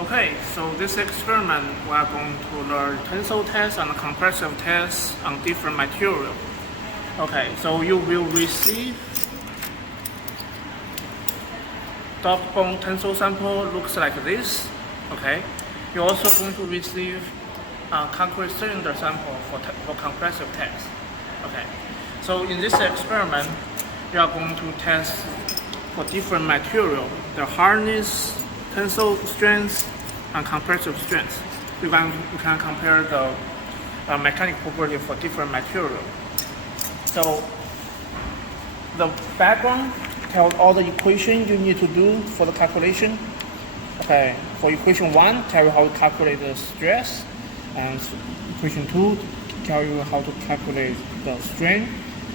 Okay, so this experiment we are going to learn tensile tests and compressive tests on different material. Okay, so you will receive dog bone tensile sample looks like this. Okay, you're also going to receive a concrete cylinder sample for compressive test. Okay, so in this experiment, you are going to test for different material, the hardness, tensile strength, and compressive strength. You can compare the mechanical property for different material. So the background tells all the equation you need to do for the calculation. Okay, for equation 1, tell you how to calculate the stress, and equation 2 tell you how to calculate the strain,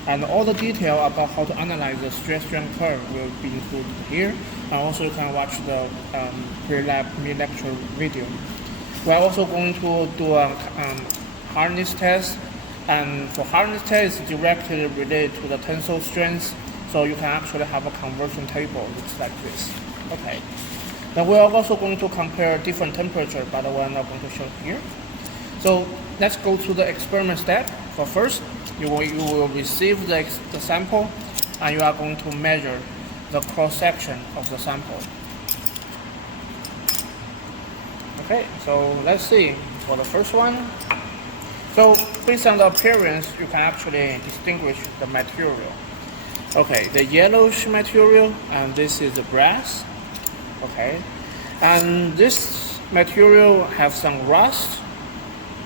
and all the detail about how to analyze the stress-strain curve will be included here. And also you can watch the pre-lab mid-lecture video. We're also going to do a hardness test, and for hardness test it's directly related to the tensile strength, so you can actually have a conversion table. Looks like this. Okay. Now we are also going to compare different temperature, but we're not going to show here. So let's go to the experiment step. So first, you will receive the sample, and you are going to measure the cross-section of the sample. Okay, so let's see for the first one. So based on the appearance, you can actually distinguish the material. Okay, the yellowish material, and this is the brass. Okay, and this material have some rust.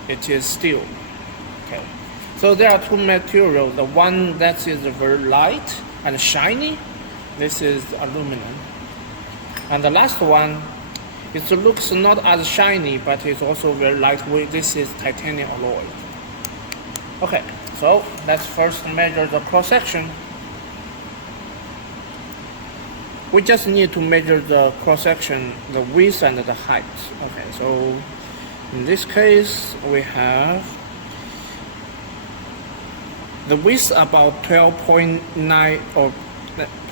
It is steel. Okay, so there are two materials. The one that is very light and shiny, this is aluminum. And the last one, it looks not as shiny, but it's also very lightweight. This is titanium alloy. Okay, so let's first measure the cross-section. We just need to measure the cross-section, the width and the height. Okay, so in this case, we have the width about 12.9 or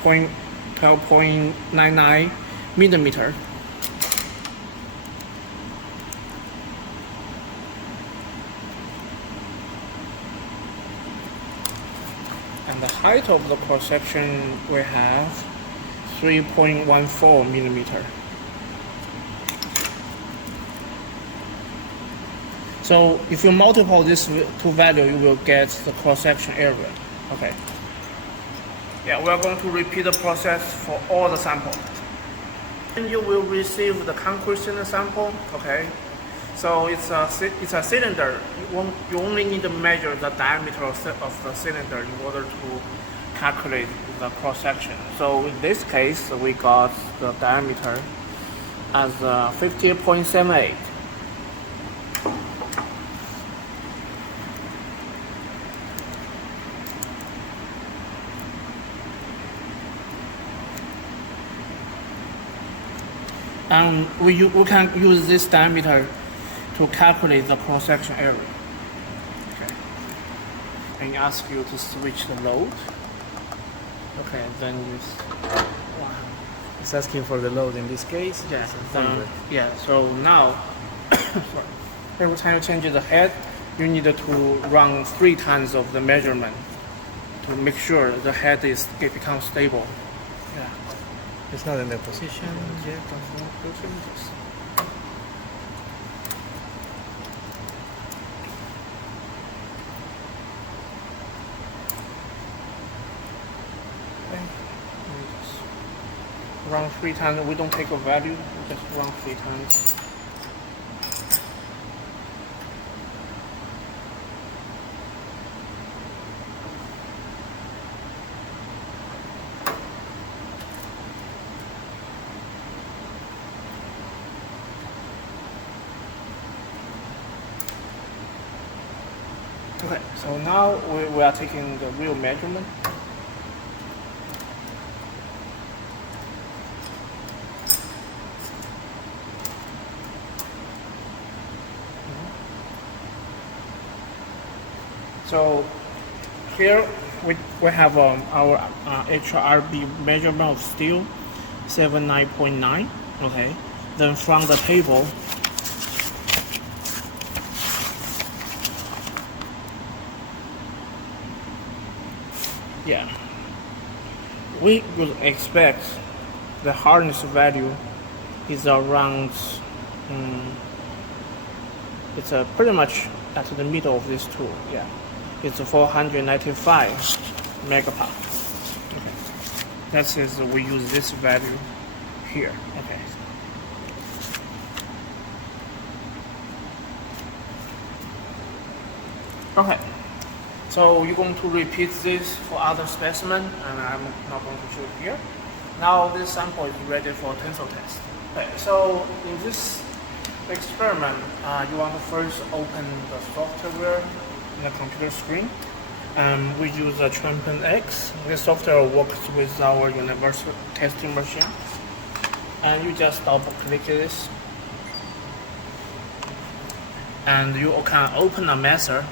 12.99 millimeter. And the height of the cross-section we have 3.14 millimeter. So if you multiply these two values, you will get the cross-section area. Okay. Yeah, we are going to repeat the process for all the samples. And you will receive the concrete cylinder sample. Okay. So it's a cylinder. You only need to measure the diameter of the cylinder in order to calculate the cross-section. So in this case, we got the diameter as 50.78. And we can use this diameter to calculate the cross-section area. Okay. And ask you to switch the load. Okay, then use. Wow. It's asking for the load in this case. Yes. Yeah. So now, sorry. Every time you change the head, you need to run 3 times of the measurement to make sure the head becomes stable. Yeah. It's not in the position yet. Run 3 times. We don't take a value. We just run 3 times. Okay, so now we are taking the real measurement. So here we have our HRB measurement of steel, 79.9. Okay, Then from the table, yeah, we would expect the hardness value is around, it's pretty much at the middle of this tool. Yeah, it's 495 megapascal. Okay, that is we use this value here. Okay. Okay, so you're going to repeat this for other specimen, and I'm not going to show it here. Now this sample is ready for tensile test. Okay, so in this experiment, you want to first open the software in the computer screen. We use a Champion X. This software works with our universal testing machine. And you just double click this. And you can open a method.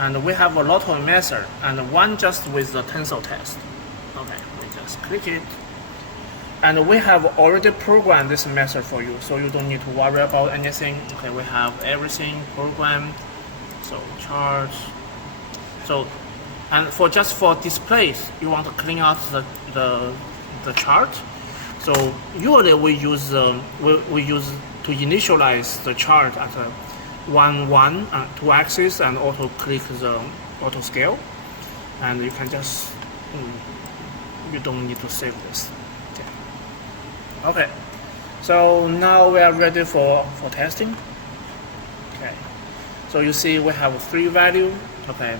And we have a lot of methods, and one just with the tensile test. Okay, we just click it. And we have already programmed this method for you, so you don't need to worry about anything. Okay, we have everything programmed. So charts. So, and for just for displays, you want to clean out the chart. So usually we use we use to initialize the chart at a 1, 2 axis, and auto click the auto scale, and you can just you don't need to save this. Okay, so now we are ready for testing. Okay, so you see we have 3 values. Okay,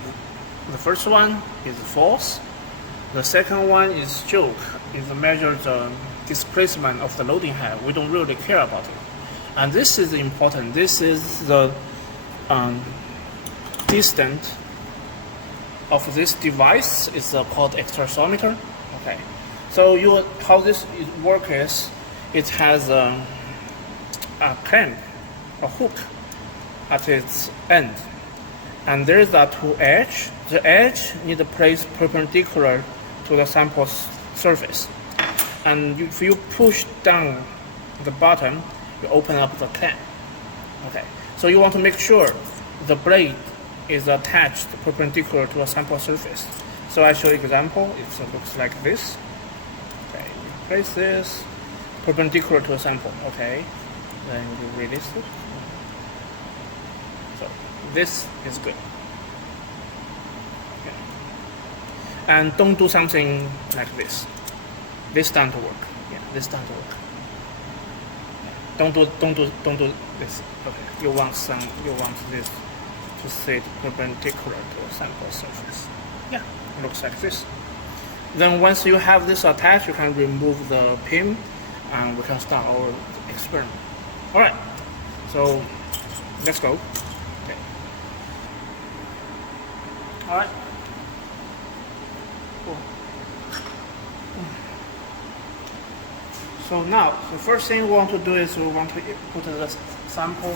the first one is false. The second one is joke. It measures the displacement of the loading head. We don't really care about it. And this is important. This is the distance of this device. It's called extrasometer. Okay. So how this works is it has a clamp, a hook at its end, and there is a 2 edge. The edge need to place perpendicular to the sample surface, and if you push down the button, you open up the clamp. Okay, so you want to make sure the blade is attached perpendicular to a sample surface. So I show example. It looks like this. Okay, you place this perpendicular to a sample. Okay, then you release it. So this is good. Okay. And don't do something like this. This doesn't work. Yeah, this doesn't work. Don't do this. Okay, you want this to sit perpendicular to a sample surface. Yeah, it looks like this. Then once you have this attached, you can remove the pin, and we can start our experiment. All right, so let's go. Okay. All right. Cool. So now, the first thing we want to do is we want to put the sample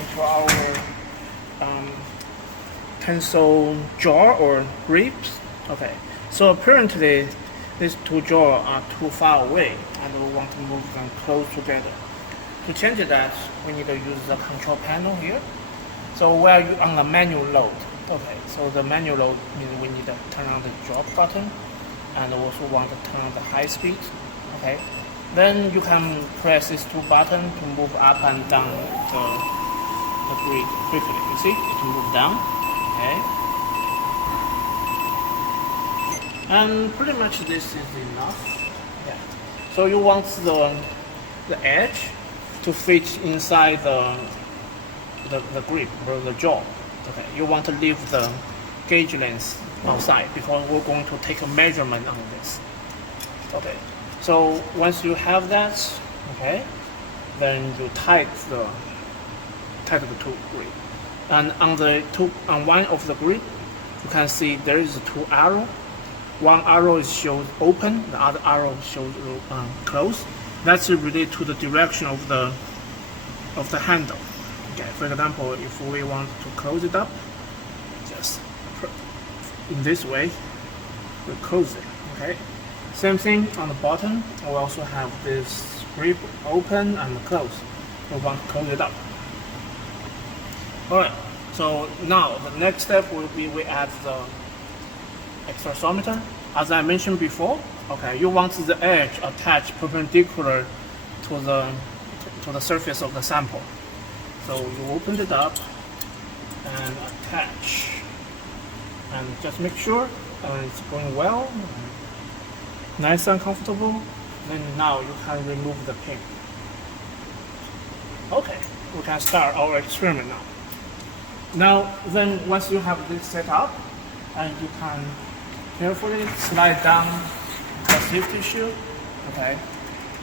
into our tensile jaw or grips. Okay. So apparently, these 2 jaws are too far away, and we want to move them close together. To change that, we need to use the control panel here. So we are on the manual load. Okay. So the manual load means we need to turn on the drop button, and also want to turn on the high speed. Okay. Then you can press these 2 buttons to move up and down the grid quickly. You see, it moves down. Okay. And pretty much this is enough. Yeah. So you want the edge to fit inside the grip or the jaw. Okay. You want to leave the gauge length outside because we're going to take a measurement on this. Okay. So once you have that, okay, then you tighten the 2 grip. And on one of the grip, you can see there is 2 arrows. One arrow shows open, the other arrow shows close. That's related to the direction of the handle. Okay, for example, if we want to close it up, just in this way, we close it. Okay. Same thing on the bottom. We also have this grip open and close. We want to close it up. Alright, so now the next step will be we add the exersometer. As I mentioned before, okay, you want the edge attached perpendicular to the surface of the sample. So you open it up and attach, and just make sure it's going well, nice and comfortable. Then now you can remove the pin. Okay, we can start our experiment now. Now, then once you have this set up, and you can carefully slide down the safety shield, okay,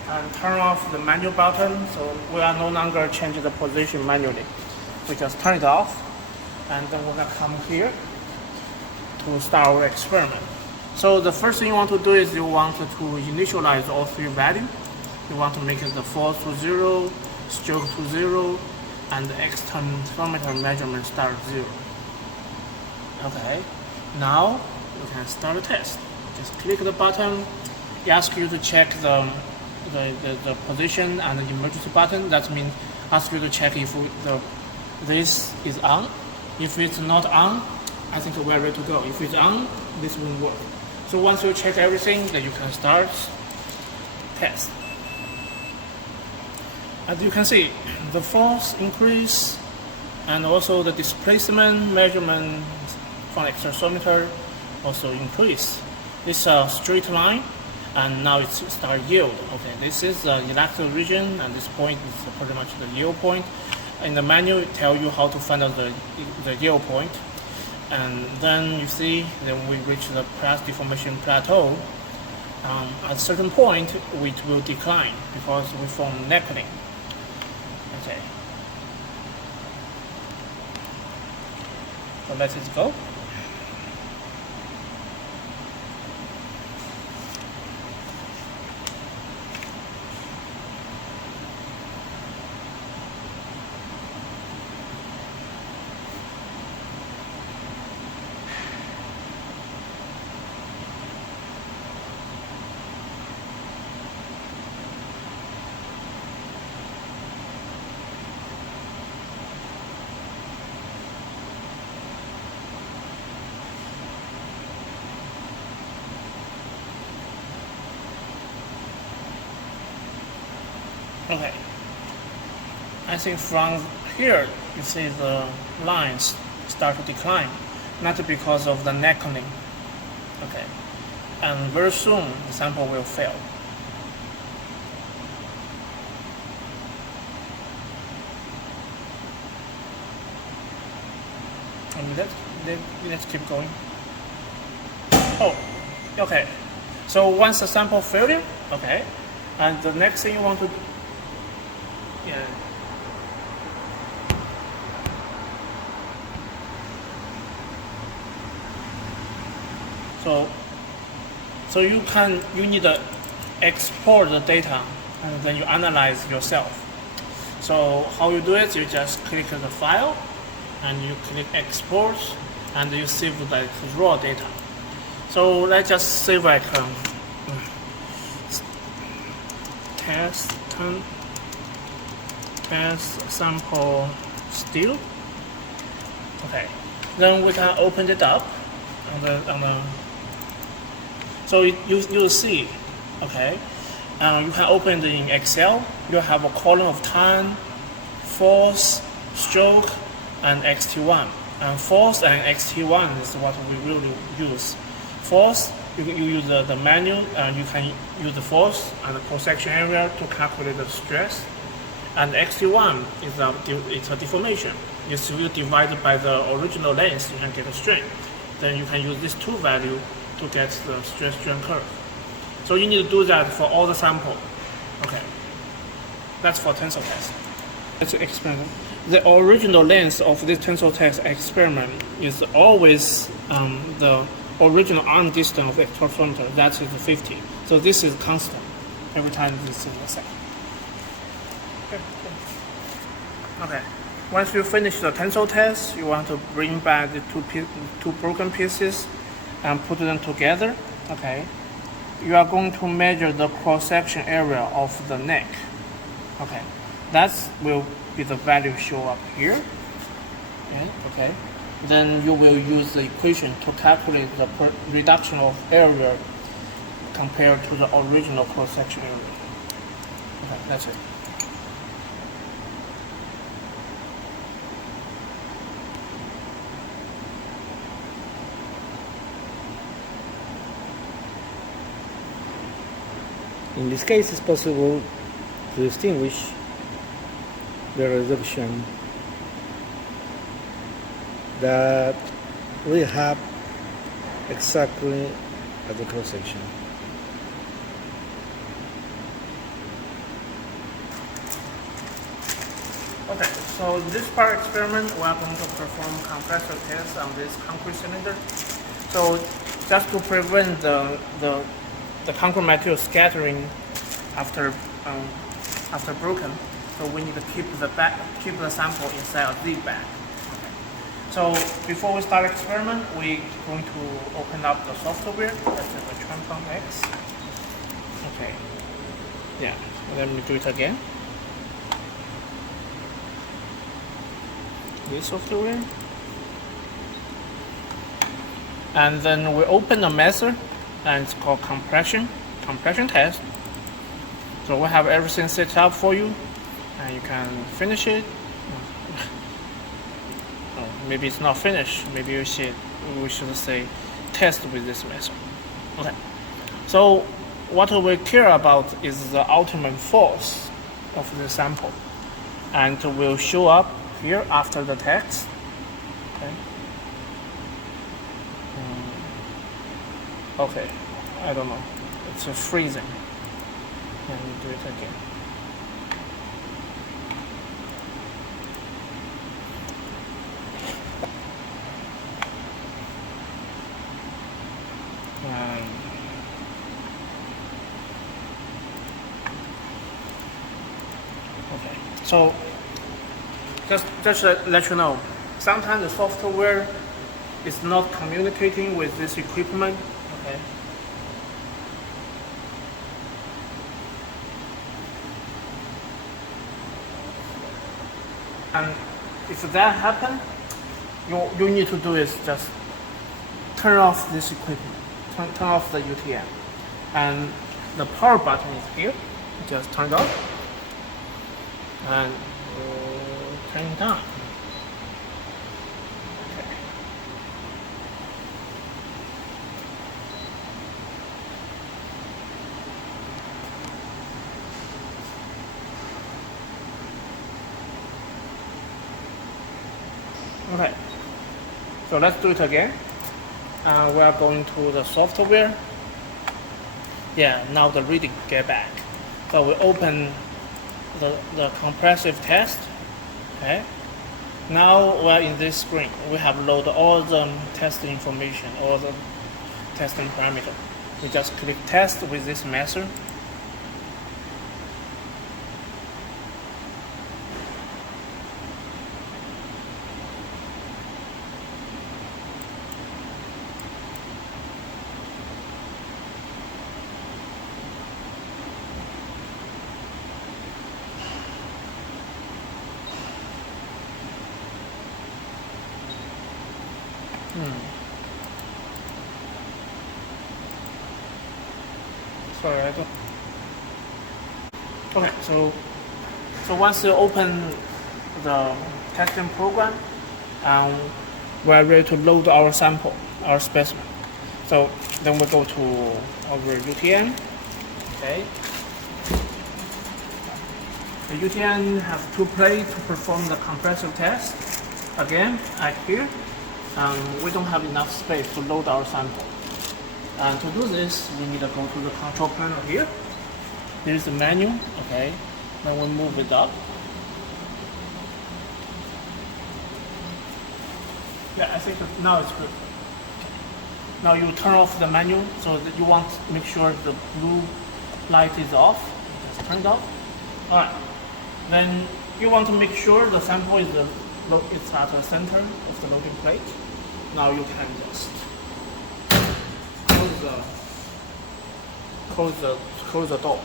and turn off the manual button, so we are no longer changing the position manually. We just turn it off, and then we're gonna come here to start our experiment. So the first thing you want to do is you want to initialize all three values. You want to make it the force to 0, stroke to 0, and the extensometer measurement start 0. Okay, now you can start the test. Just click the button. It asks you to check the position and the emergency button. That means ask you to check if this is on. If it's not on, I think we're ready to go. If it's on, this won't work. So once you check everything, then you can start test. As you can see, the force increase and also the displacement measurement from exersometer also increase. This is a straight line, and now it's start yield. Okay, this is the electric region, and this point is pretty much the yield point. In the manual, it tells you how to find out the yield point. And then you see that we reach the press deformation plateau. At a certain point, it will decline because we form neckling. Okay. So let it go. Okay, I think from here you see the lines start to decline, not because of the neckling. Okay, and very soon the sample will fail. And let's keep going. Oh, okay. So once the sample failure, okay, and the next thing you want to do. Yeah. So you need to export the data and then you analyze yourself. So how you do it? You just click the file and you click export and you save the raw data. So let's just save like test sample still. Okay, then we can open it up so you'll see, okay, you can open it in Excel. You have a column of time, force, stroke, and XT1. And force and XT1 is what we really use. Force, you use the manual, and you can use the force and the cross-section area to calculate the stress. And XT1 is a deformation. If you divide it by the original length, you can get a strain. Then you can use these two values to get the stress strain curve. So you need to do that for all the sample. Okay, that's for tensile test. Let's experiment. The original length of this tensile test experiment is always the original arm distance of the exersometer. That is 50. So this is constant every time this is the same. Okay. Once you finish the tensile test, you want to bring back the two broken pieces and put them together. Okay. you are going to measure the cross-section area of the neck. Okay, that will be the value show up here. Okay. Then you will use the equation to calculate the reduction of area compared to the original cross-section area. Okay, that's it. In this case, it's possible to distinguish the reduction that we have exactly at the cross section. Okay, so in this part experiment, we are going to perform compressor tests on this concrete cylinder. So just to prevent the concrete material scattering after broken, so we need to keep the sample inside a zig bag. Okay. So before we start experiment, we're going to open up the software. That's the Trampon X. Okay. Yeah. Let me do it again. This software. And then we open a method, and it's called compression test. So we have everything set up for you, and you can finish it. Oh, maybe it's not finished. Maybe we should say test with this method. Okay. So what we care about is the ultimate force of the sample, and it will show up here after the text. Okay. Okay, I don't know. It's a freezing. Let me do it again. Okay, so just to let you know, sometimes the software is not communicating with this equipment. Okay. And if that happens, you need to do is just turn off this equipment, turn off the UTM, and the power button is here. Just turn it off and turn it on. Okay, so let's do it again. We are going to the software. Yeah, now the reading get back. So we open the compressive test. Okay. Now we're in this screen. We have loaded all the test information, all the testing parameter. We just click test with this method. Sorry, I don't. Okay, so once you open the testing program, we're ready to load our sample, our specimen. So then we go to our UTM. Okay. The UTM has two plates to perform the compressor test. Again, at here, we don't have enough space to load our sample. And to do this, we need to go to the control panel here. Here's the menu, okay. Then we move it up. Yeah, I think now it's good. Now you turn off the menu, so that you want to make sure the blue light is off. Just turn it off. All right. Then you want to make sure the sample is it's at the center of the loading plate. Now you can just close close the door.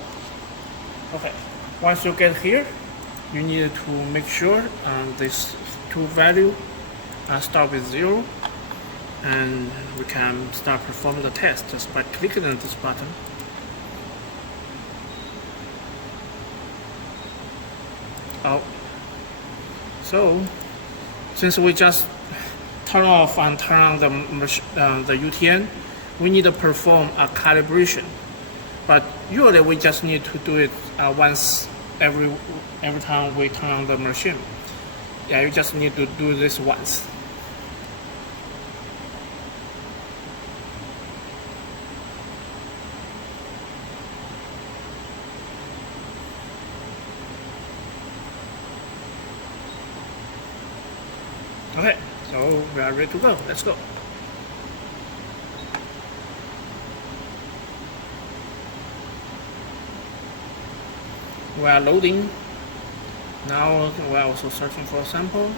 Okay. Once you get here, you need to make sure this two value start with 0, and we can start performing the test just by clicking on this button. Oh, so since we just turn off and turn on the UTN, we need to perform a calibration. But usually we just need to do it once every time we turn on the machine. Yeah, you just need to do this once. Okay, so we are ready to go. Let's go. We are loading. Now we are also searching for a sample.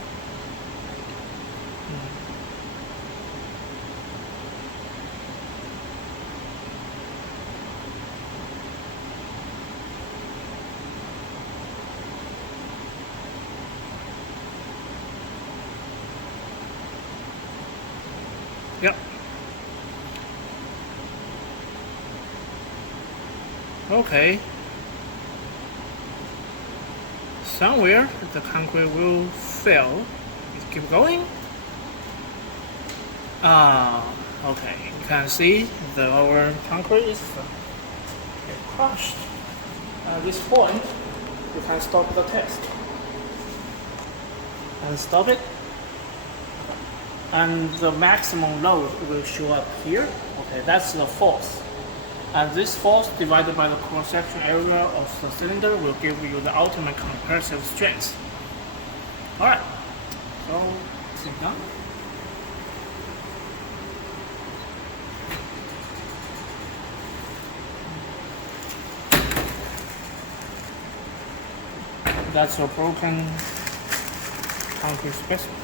Yep. Okay. Somewhere the concrete will fail. Keep going. Okay. You can see our concrete is crushed. At this point, you can stop the test. And stop it. And the maximum load will show up here. Okay, that's the force. And this force divided by the cross-section area of the cylinder will give you the ultimate compressive strength. Alright, so sit down. That's a broken concrete specimen.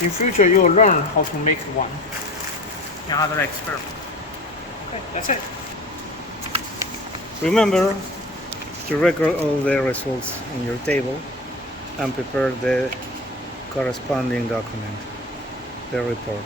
In future, you will learn how to make one in other experiments. Okay, that's it. Remember to record all the results in your table and prepare the corresponding document, the report.